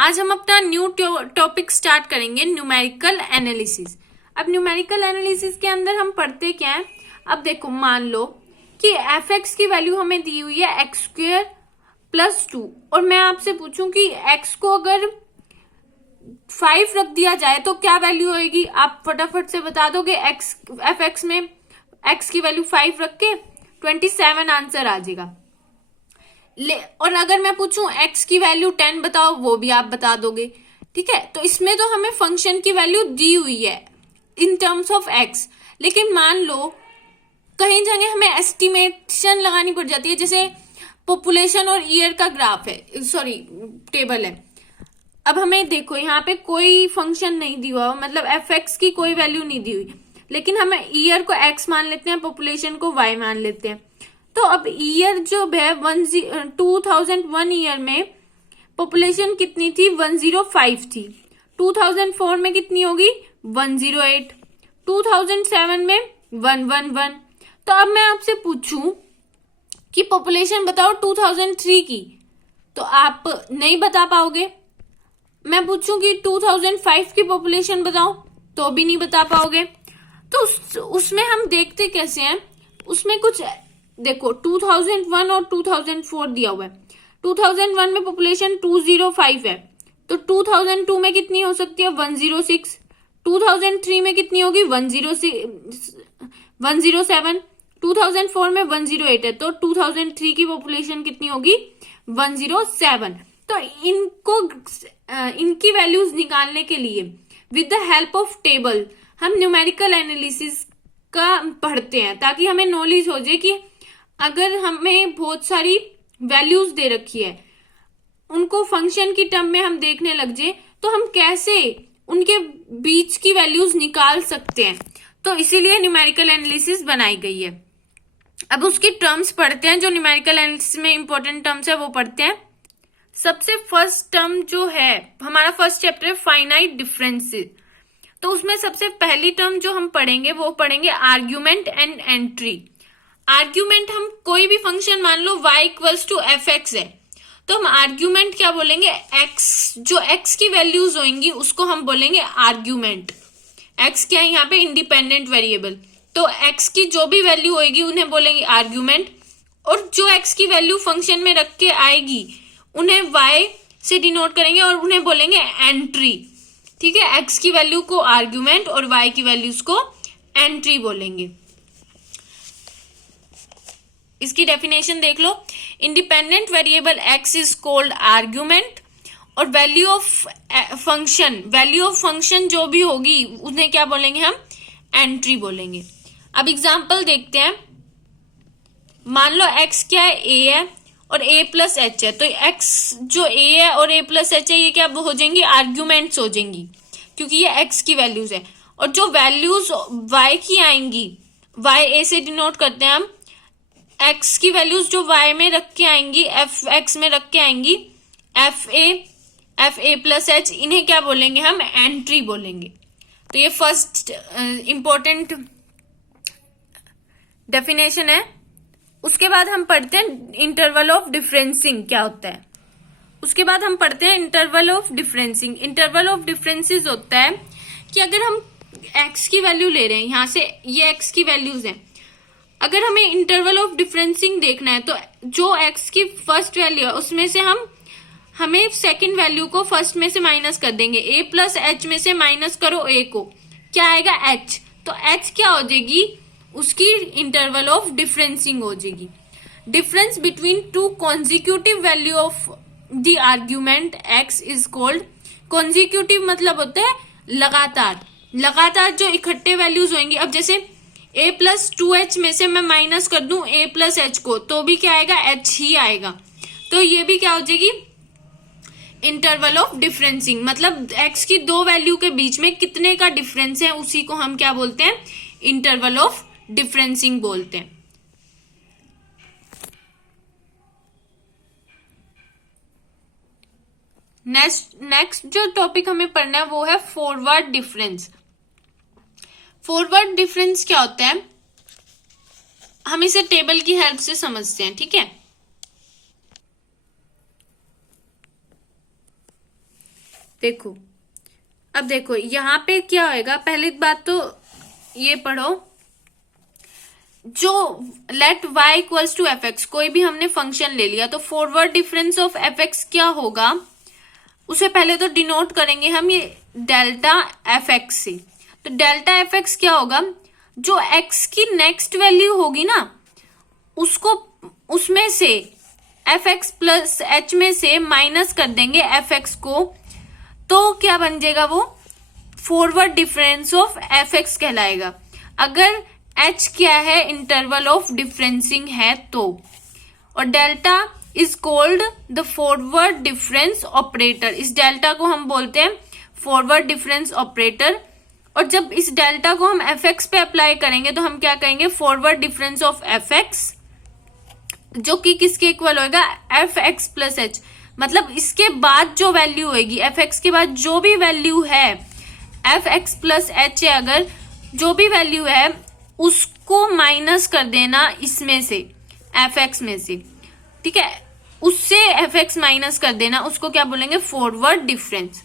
आज हम अपना न्यू टॉपिक स्टार्ट करेंगे, न्यूमेरिकल एनालिसिस। अब न्यूमेरिकल एनालिसिस के अंदर हम पढ़ते क्या है। अब देखो, मान लो कि एफ एक्स की वैल्यू हमें दी हुई है एक्स स्क्वेयर प्लस 2, और मैं आपसे पूछूं कि एक्स को अगर 5 रख दिया जाए तो क्या वैल्यू होगी। आप फटाफट से बता दोगे। एक्स एफ एक्स में एक्स की वैल्यू 5 रख के 27 आंसर आ जाएगा। और अगर मैं पूछूं एक्स की वैल्यू 10 बताओ, वो भी आप बता दोगे। ठीक है, तो इसमें तो हमें फंक्शन की वैल्यू दी हुई है इन टर्म्स ऑफ एक्स, लेकिन मान लो कहीं जगह हमें एस्टिमेशन लगानी पड़ जाती है, जैसे पॉपुलेशन और ईयर का ग्राफ है, सॉरी टेबल है। अब हमें देखो, यहाँ पे कोई फंक्शन नहीं दिया हुआ, मतलब एफ एक्स की कोई वैल्यू नहीं दी हुई, लेकिन हमें ईयर को एक्स मान लेते हैं, पॉपुलेशन को वाई मान लेते हैं। तो अब ईयर जो है 2001 ईयर में पॉपुलेशन कितनी थी, 105 थी। 2004 में कितनी होगी, 108। 2007 में 111। तो अब मैं आपसे पूछूं कि पॉपुलेशन बताओ 2003 की, तो आप नहीं बता पाओगे। मैं पूछूं कि 2005 की पॉपुलेशन बताओ, तो भी नहीं बता पाओगे। तो उसमें हम देखते कैसे हैं, उसमें कुछ देखो 2001 और 2004 दिया हुआ है। 2001 में पॉपुलेशन 205 है, तो 2002 में कितनी हो सकती है, 106। 2003 में कितनी होगी, 107। 2004 में 108 है, तो 2003 की पॉपुलेशन कितनी होगी, 107। तो इनकी वैल्यूज निकालने के लिए with the help of table हम न्यूमेरिकल एनालिसिस का पढ़ते हैं, ताकि हमें नॉलेज हो जाए कि अगर हमें बहुत सारी वैल्यूज दे रखी है, उनको फंक्शन की टर्म में हम देखने लग जाए, तो हम कैसे उनके बीच की वैल्यूज निकाल सकते हैं। तो इसीलिए न्यूमेरिकल एनालिसिस बनाई गई है। अब उसकी टर्म्स पढ़ते हैं, जो न्यूमेरिकल एनालिसिस में इंपॉर्टेंट टर्म्स है वो पढ़ते हैं। सबसे फर्स्ट टर्म जो है, हमारा फर्स्ट चैप्टर है फाइनाइट डिफरेंसेस, तो उसमें सबसे पहली टर्म जो हम पढ़ेंगे वो पढ़ेंगे आर्ग्यूमेंट एंड एंट्री। आर्ग्यूमेंट, हम कोई भी फंक्शन मान लो y equals to f x है, तो हम आर्ग्यूमेंट क्या बोलेंगे, x जो x की वैल्यूज होंगी उसको हम बोलेंगे आर्ग्यूमेंट। x क्या है यहाँ पे, इंडिपेंडेंट वेरिएबल, तो x की जो भी वैल्यू होगी उन्हें बोलेंगे आर्ग्यूमेंट, और जो x की वैल्यू फंक्शन में रख के आएगी उन्हें y से डिनोट करेंगे और उन्हें बोलेंगे एंट्री। ठीक है, x की वैल्यू को आर्ग्यूमेंट और y की वैल्यूज को एंट्री बोलेंगे। इसकी डेफिनेशन देख लो, independent variable x is called argument, और वैल्यू ऑफ फंक्शन जो भी होगी उन्हें क्या बोलेंगे हम, एंट्री बोलेंगे। अब एग्जांपल देखते हैं। मान लो x क्या है, a है और a प्लस एच है, तो x जो a है और a प्लस एच है ये क्या हो जाएंगी, आर्ग्यूमेंट्स हो जाएंगी, क्योंकि ये x की वैल्यूज है। और जो वैल्यूज y की आएंगी, y a से डिनोट करते हैं हम, x की वैल्यूज जो y में रख के आएंगी, एफ एक्स में रख के आएंगी, एफ ए प्लस एच, इन्हें क्या बोलेंगे हम, एंट्री बोलेंगे। तो ये फर्स्ट इंपॉर्टेंट डेफिनेशन है। उसके बाद हम पढ़ते हैं इंटरवल ऑफ डिफरेंसिंग क्या होता है। उसके बाद हम पढ़ते हैं interval of differencing. Interval of differences होता है कि अगर हम x की वैल्यू ले रहे हैं, यहां से ये x की वैल्यूज हैं, अगर हमें इंटरवल ऑफ डिफरेंसिंग देखना है तो जो x की फर्स्ट वैल्यू है उसमें से हमें सेकंड वैल्यू को फर्स्ट में से माइनस कर देंगे। a प्लस एच में से माइनस करो a को, क्या आएगा, h। तो h क्या हो जाएगी, उसकी इंटरवल ऑफ डिफरेंसिंग हो जाएगी। Difference between two consecutive value of the argument x is called, consecutive मतलब होता है लगातार, लगातार जो इकट्ठे वैल्यूज होंगी। अब जैसे a प्लस 2h में से मैं माइनस कर दूं a प्लस एच को, तो भी क्या आएगा, h ही आएगा। तो ये भी क्या हो जाएगी, इंटरवल ऑफ डिफरेंसिंग, मतलब x की दो वैल्यू के बीच में कितने का डिफरेंस है उसी को हम क्या बोलते हैं, इंटरवल ऑफ डिफरेंसिंग बोलते हैं। नेक्स्ट जो टॉपिक हमें पढ़ना है वो है फॉरवर्ड डिफरेंस। फॉरवर्ड डिफरेंस क्या होता है, हम इसे टेबल की हेल्प से समझते हैं। ठीक है, देखो, अब देखो यहाँ पे क्या होएगा, पहली बात तो ये पढ़ो, जो let y equals to f x, कोई भी हमने फंक्शन ले लिया तो forward difference of f x क्या होगा, उसे पहले तो डिनोट करेंगे हम ये डेल्टा एफ एक्स से। तो डेल्टा एफ एक्स क्या होगा, जो x की नेक्स्ट वैल्यू होगी ना उसको, उसमें से एफ एक्स प्लस एच में से माइनस कर देंगे एफ एक्स को, तो क्या बन जाएगा, वो forward difference of f x कहलाएगा। अगर h क्या है, इंटरवल ऑफ डिफरेंसिंग है तो, और delta is called the forward difference operator, इस डेल्टा को हम बोलते हैं फॉरवर्ड डिफरेंस ऑपरेटर। और जब इस डेल्टा को हम एफ एक्स पे अप्लाई करेंगे तो हम क्या कहेंगे, forward difference of f x, जो कि किसके इक्वल होगा, एफ एक्स प्लस एच। मतलब इसके बाद जो वैल्यू होगी, एफ एक्स के बाद जो भी वैल्यू है, एफ एक्स प्लस एच है, अगर जो भी वैल्यू है उसको माइनस कर देना इसमें से, एफ एक्स में से, ठीक है, उससे एफ एक्स माइनस कर देना, उसको क्या बोलेंगे, फॉरवर्ड डिफरेंस।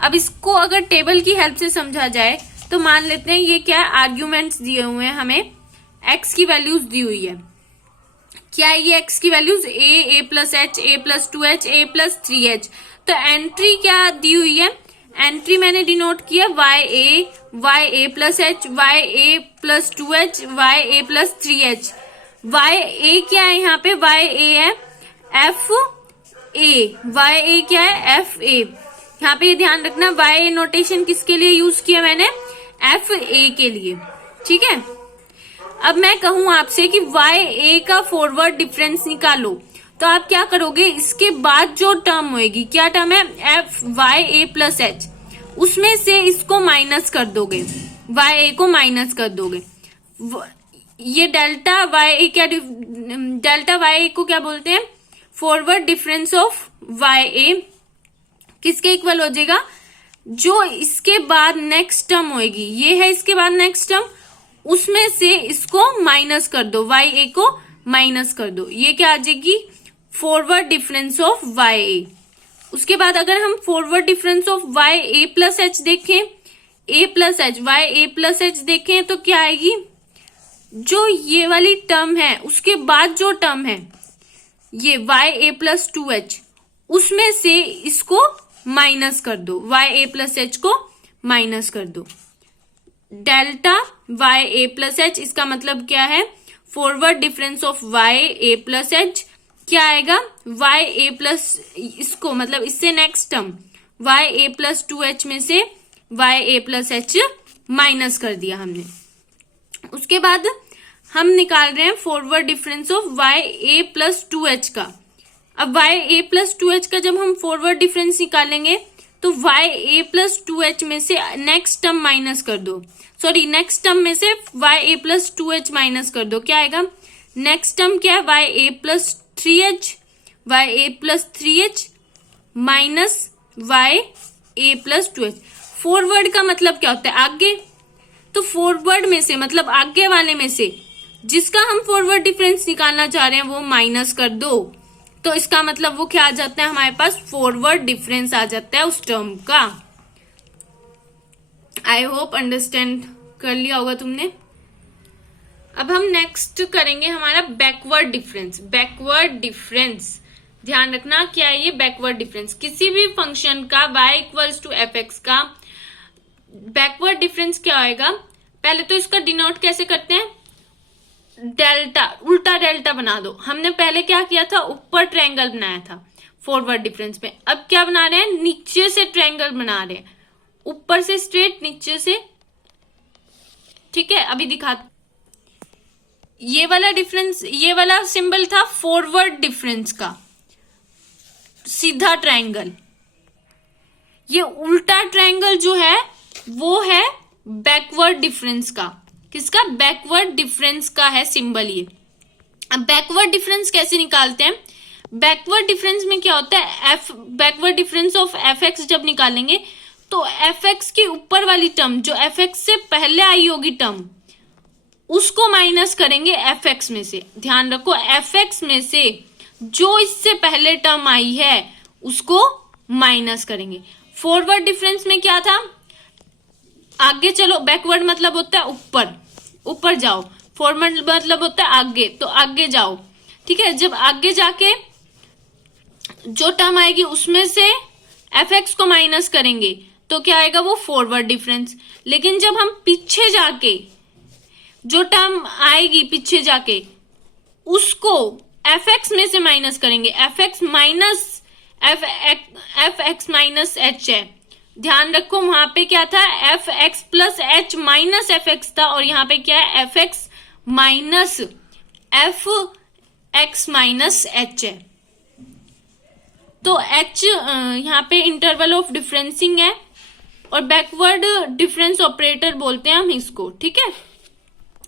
अब इसको अगर टेबल की हेल्प से समझा जाए तो मान लेते हैं ये क्या है, आर्ग्यूमेंट्स दिए हुए हैं, हमें एक्स की वैल्यूज दी हुई है। क्या है ये एक्स की वैल्यूज, ए प्लस एच, ए प्लस 2h, ए प्लस 3h। तो एंट्री क्या दी हुई है, एंट्री मैंने डिनोट किया Y a plus h, y a plus 2h, Y a plus 3h। Y ए क्या है, यहाँ पे वाई ए है एफ ए, वाई ए क्या है, एफ ए। यहाँ पे ये ध्यान रखना, वाई ए नोटेशन किसके लिए यूज किया मैंने, एफ ए के लिए, ठीक है। अब मैं कहूं आपसे कि वाई ए का फॉरवर्ड डिफरेंस निकालो, तो आप क्या करोगे, इसके बाद जो टर्म होगी, क्या टर्म है, F Y a plus H, उसमें से इसको माइनस कर दोगे, वाई ए को माइनस कर दोगे। ये डेल्टा वाई ए क्या, डेल्टा वाई ए को क्या बोलते हैं, फॉरवर्ड डिफरेंस ऑफ वाई ए, किसके इक्वल हो जाएगा, जो इसके बाद नेक्स्ट टर्म होगी, ये है इसके बाद नेक्स्ट टर्म, उसमें से इसको माइनस कर दो, वाई ए को माइनस कर दो, ये क्या आ जाएगी, forward difference of y a. उसके बाद अगर हम forward difference of y a plus h देखें, a plus h, y a plus h देखें तो क्या आएगी, जो ये वाली टर्म है उसके बाद जो टर्म है ये वाई ए प्लस 2h, उसमें से इसको माइनस कर दो, वाई ए प्लस एच को माइनस कर दो। Delta y a plus h, इसका मतलब क्या है, forward difference of y a plus h क्या आएगा, वाई ए प्लस, इसको मतलब इससे next term y a plus 2h में से y a plus h minus कर दिया हमने। उसके बाद हम निकाल रहे हैं forward difference of y a plus 2h का। अब वाई ए प्लस 2h का जब हम फॉरवर्ड डिफरेंस निकालेंगे तो वाई ए प्लस 2h में से नेक्स्ट टर्म माइनस कर दो, सॉरी नेक्स्ट टर्म में से y a plus 2h minus कर दो, क्या आएगा, नेक्स्ट टर्म क्या है, Y a plus 3h, Y a plus 3h minus Y a plus 2h। Forward का मतलब क्या होता है, आगे, तो फॉरवर्ड में से मतलब आगे वाले में से जिसका हम फॉरवर्ड डिफरेंस निकालना चाह रहे हैं वो माइनस कर दो, तो इसका मतलब वो क्या आ जाता है, हमारे पास फॉरवर्ड डिफरेंस आ जाता है उस टर्म का। आई होप अंडरस्टैंड कर लिया होगा तुमने। अब हम नेक्स्ट करेंगे हमारा बैकवर्ड डिफरेंस। बैकवर्ड डिफरेंस ध्यान रखना क्या है ये, बैकवर्ड डिफरेंस किसी भी फंक्शन का y equals to f x का बैकवर्ड डिफरेंस क्या होएगा, पहले तो इसका डिनोट कैसे करते हैं, डेल्टा, उल्टा डेल्टा बना दो। हमने पहले क्या किया था, ऊपर ट्रायंगल बनाया था फॉरवर्ड डिफरेंस में, अब क्या बना रहे हैं, नीचे से ट्रायंगल बना रहे हैं, ऊपर से स्ट्रेट, नीचे से, ठीक है। अभी दिखा, ये वाला डिफरेंस, ये वाला सिंबल था फॉरवर्ड डिफरेंस का, सीधा ट्रायंगल। ये उल्टा ट्रायंगल जो है वो है बैकवर्ड डिफरेंस का, किसका, बैकवर्ड डिफरेंस का है सिंबल ये। अब बैकवर्ड डिफरेंस कैसे निकालते हैं, बैकवर्ड डिफरेंस में क्या होता है, F, backward difference of f x जब निकालेंगे तो एफ एक्स की ऊपर वाली टर्म, जो एफ एक्स से पहले आई होगी टर्म, उसको माइनस करेंगे एफ एक्स में से। ध्यान रखो, एफ एक्स में से जो इससे पहले टर्म आई है उसको माइनस करेंगे। फॉरवर्ड डिफरेंस में क्या था, आगे चलो, बैकवर्ड मतलब होता है ऊपर, ऊपर जाओ, फॉरवर्ड मतलब होता है आगे, तो आगे जाओ, ठीक है। जब आगे जाके जो टर्म आएगी उसमें से fx को माइनस करेंगे तो क्या आएगा, वो फॉरवर्ड डिफरेंस। लेकिन जब हम पीछे जाके जो टर्म आएगी पीछे जाके उसको fx में से माइनस करेंगे, fx minus fx minus h है, ध्यान रखो वहां पे क्या था, fx plus h minus fx था, और यहाँ पे क्या है, fx minus fx minus h है। तो h यहाँ पे इंटरवल ऑफ डिफरेंसिंग है, और बैकवर्ड डिफरेंस ऑपरेटर बोलते हैं हम इसको, ठीक है।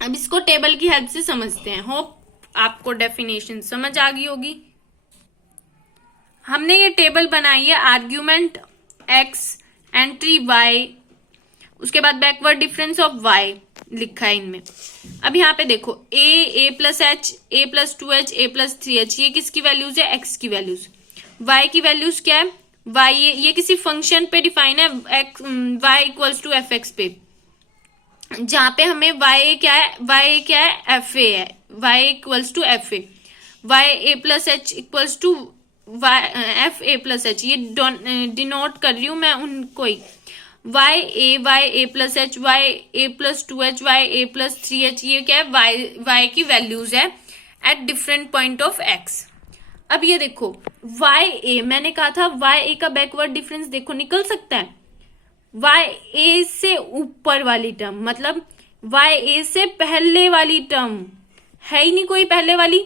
अब इसको टेबल की हेल्प से समझते हैं। होप आपको डेफिनेशन समझ आ गई होगी। हमने ये टेबल बनाई है, आर्ग्यूमेंट x, एंट्री y, उसके बाद बैकवर्ड डिफरेंस ऑफ y लिखा है इनमें। अब यहाँ पे देखो a plus h, a plus 2h, a plus 3h, ये किसकी वैल्यूज है, x की वैल्यूज। y की वैल्यूज क्या है, y ये किसी फंक्शन पे डिफाइन है, y इक्वल्स टू fx पे, जहां पे हमें y क्या है fa है, y equals to fa, y a plus h equals to f a plus h, ये डिनोट कर रही हूं मैं उनको ही, y a plus h, y a plus 2h, y a plus 3h, ये क्या है, y की वैल्यूज है at different point of x। अब ये देखो y a, मैंने कहा था y a का बैकवर्ड डिफरेंस देखो निकल सकता है, y a से ऊपर वाली टर्म, मतलब y a से पहले वाली टर्म है ही नहीं कोई पहले वाली,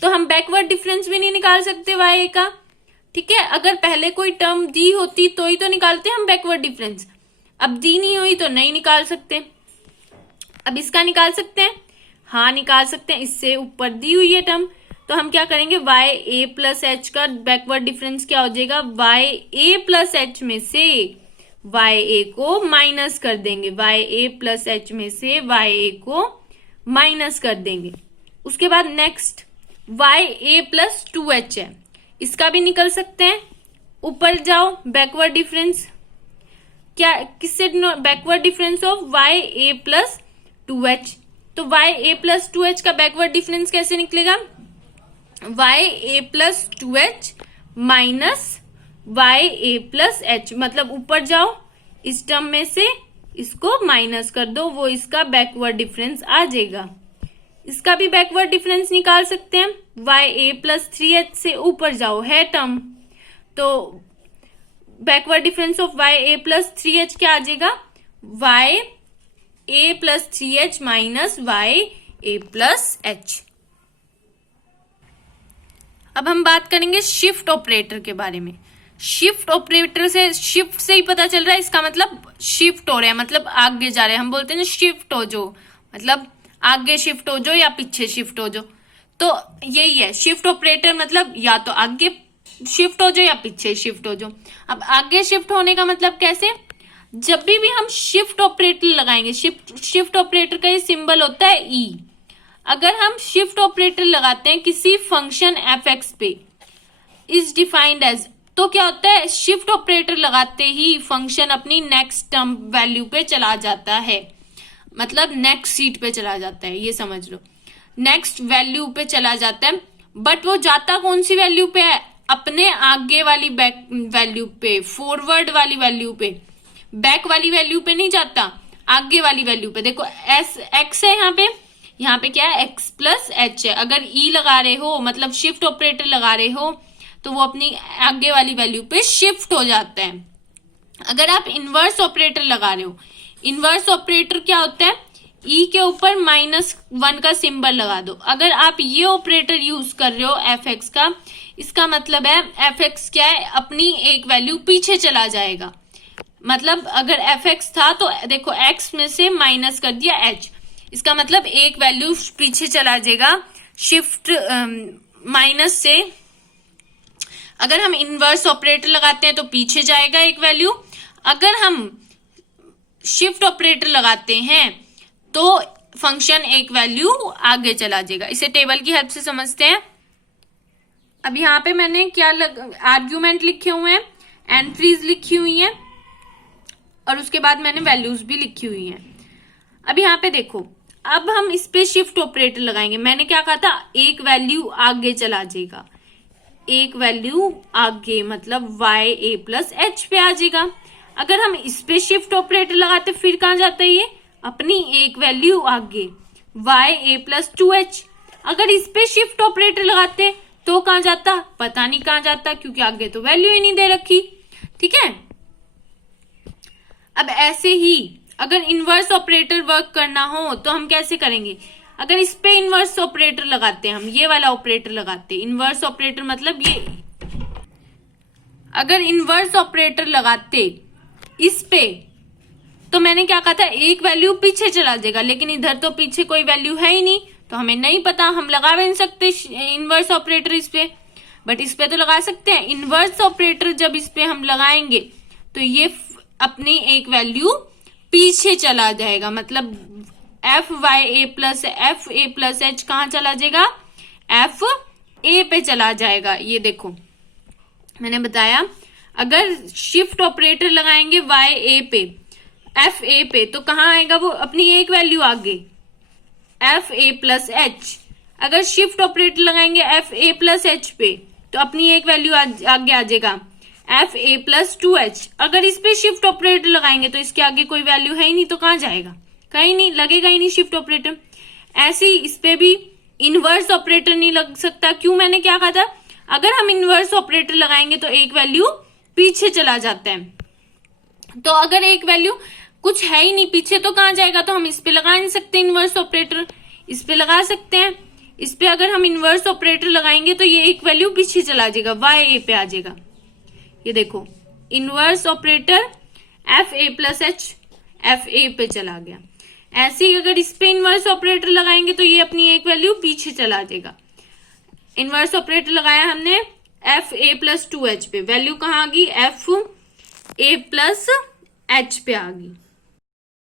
तो हम बैकवर्ड डिफरेंस भी नहीं निकाल सकते y a का, ठीक है। अगर पहले कोई टर्म दी होती तो ही तो निकालते हम बैकवर्ड डिफरेंस, अब दी नहीं हुई तो नहीं निकाल सकते। अब इसका निकाल सकते हैं, हाँ निकाल सकते हैं, इससे ऊपर दी हुई है टर्म, तो हम क्या करेंगे, y a प्लस h का बैकवर्ड डिफरेंस क्या हो जाएगा, y a प्लस h में से y a को माइनस कर देंगे, y a प्लस h में से y a को माइनस कर देंगे। उसके बाद next y a plus 2h है, इसका भी निकल सकते हैं, ऊपर जाओ, बैकवर्ड डिफरेंस क्या, किससे, backward difference of y a plus 2h, तो y a प्लस 2h का बैकवर्ड डिफरेंस कैसे निकलेगा, y a plus 2h minus y a plus h, मतलब ऊपर जाओ, इस टर्म में से इसको माइनस कर दो, वो इसका बैकवर्ड डिफरेंस आ जाएगा। इसका भी बैकवर्ड डिफरेंस निकाल सकते हैं, y a प्लस 3h से ऊपर जाओ, है टर्म, तो backward difference of y a plus 3h क्या आ जाएगा, y a plus 3h minus y a plus h। अब हम बात करेंगे शिफ्ट ऑपरेटर के बारे में। शिफ्ट ऑपरेटर से, शिफ्ट से ही पता चल रहा है, इसका मतलब शिफ्ट हो रहा है, मतलब आगे जा रहे हैं, हम बोलते हैं ना शिफ्ट हो जो, मतलब आगे शिफ्ट हो जो या पीछे शिफ्ट हो जो, तो यही है शिफ्ट ऑपरेटर, मतलब या तो आगे शिफ्ट हो जो या पीछे शिफ्ट हो जो। अब आगे शिफ्ट होने का मतलब कैसे, जब भी हम शिफ्ट ऑपरेटर लगाएंगे, शिफ्ट ऑपरेटर का ये सिंबल होता है ई, अगर हम शिफ्ट ऑपरेटर लगाते हैं किसी फंक्शन fx पे, इज डिफाइंड एज, तो क्या होता है, शिफ्ट ऑपरेटर लगाते ही फंक्शन अपनी नेक्स्ट टर्म वैल्यू पे चला जाता है, मतलब नेक्स्ट सीट पे चला जाता है, ये समझ लो, नेक्स्ट वैल्यू पे चला जाता है। बट वो जाता कौन सी वैल्यू पे है, अपने आगे वाली बैक वैल्यू पे, फॉरवर्ड वाली वैल्यू पे, बैक वाली वैल्यू पे नहीं जाता, आगे वाली वैल्यू पे। देखो x है यहाँ पे क्या है, x प्लस h है, अगर e लगा रहे हो मतलब शिफ्ट ऑपरेटर लगा रहे हो तो वो अपनी आगे वाली वैल्यू पे शिफ्ट हो जाता है। अगर आप इनवर्स ऑपरेटर लगा रहे हो, इनवर्स ऑपरेटर क्या होता है, e के ऊपर -1 का सिंबल लगा दो। अगर आप ये ऑपरेटर यूज कर रहे हो fx का, इसका मतलब है fx क्या है, अपनी एक वैल्यू पीछे चला जाएगा, मतलब अगर fx था तो देखो x में से माइनस कर दिया h, इसका मतलब एक वैल्यू पीछे चला जाएगा शिफ्ट माइनस से। अगर हम इनवर्स ऑपरेटर लगाते हैं तो पीछे जाएगा एक वैल्यू, अगर हम शिफ्ट ऑपरेटर लगाते हैं तो फंक्शन एक वैल्यू आगे चला जाएगा। इसे टेबल की हेल्प से समझते हैं। अब यहाँ पे मैंने क्या आर्ग्यूमेंट लिखे हुए हैं, एंट्रीज लिखी हुई हैं, और उसके बाद मैंने वैल्यूज भी लिखी हुई हैं। अब यहाँ पे देखो, अब हम इस पे शिफ्ट ऑपरेटर लगाएंगे। मैंने क्या कहा था, एक वैल्यू आगे चला जाएगा, एक वैल्यू आगे मतलब ya+h पे आ जाएगा। अगर हम इस पे शिफ्ट ऑपरेटर लगाते फिर कहाँ जाता है, ये अपनी एक वैल्यू आगे ya+2h। अगर इस पे शिफ्ट ऑपरेटर लगाते तो कहाँ जाता, पता नहीं कहाँ जाता, क्योंकि आगे तो वैल्यू ही नहीं दे रखी। ठीक है, अब ऐसे ही अगर इनवर्स ऑपरेटर वर्क करना हो तो हम कैसे करेंगे। अगर इस पे इनवर्स ऑपरेटर लगाते हैं, हम ये वाला ऑपरेटर लगाते, इनवर्स ऑपरेटर मतलब ये, अगर इनवर्स ऑपरेटर लगाते इस पे तो मैंने क्या कहा था, एक वैल्यू पीछे चला जाएगा, लेकिन इधर तो पीछे कोई वैल्यू है ही नहीं, तो हमें नहीं पता, हम लगा भी नहीं सकते इनवर्स ऑपरेटर इस पे, बट इस पे तो लगा सकते हैं। इनवर्स ऑपरेटर जब इस पे हम लगाएंगे तो ये अपनी एक वैल्यू पीछे चला जाएगा, मतलब fa+h कहाँ चला जाएगा, fa पे चला जाएगा। ये देखो मैंने बताया, अगर शिफ्ट ऑपरेटर लगाएंगे ya पे, fa पे, तो कहाँ आएगा वो, अपनी एक वैल्यू आगे fa+h। अगर शिफ्ट ऑपरेटर लगाएंगे fa+h पे तो अपनी एक वैल्यू आगे आ जाएगा fa+2h। अगर इस पे शिफ्ट ऑपरेटर लगाएंगे तो इसके आगे कोई वैल्यू है ही नहीं, तो कहाँ जाएगा, कहीं नहीं, लगेगा ही नहीं शिफ्ट ऑपरेटर। ऐसे ही इस पे भी इनवर्स ऑपरेटर नहीं लग सकता। क्यों, मैंने क्या कहा था, अगर हम इनवर्स ऑपरेटर लगाएंगे तो एक वैल्यू पीछे चला जाता है, तो अगर एक वैल्यू कुछ है ही नहीं पीछे तो कहाँ जाएगा, तो हम इस पे लगा नहीं सकते इनवर्स ऑपरेटर, इस पे लगा सकते हैं। इस पे अगर हम इनवर्स ऑपरेटर लगाएंगे तो ये एक वैल्यू पीछे चला जाएगा, ya पे आ जाएगा। ये देखो इनवर्स ऑपरेटर fa+h fa पे चला गया। ऐसे ही अगर इस पे इनवर्स ऑपरेटर लगाएंगे तो ये अपनी एक वैल्यू पीछे चला जाएगा। इनवर्स ऑपरेटर लगाया हमने fa+2h पे, वैल्यू कहाँ आ गई, fa+h पे आ गई।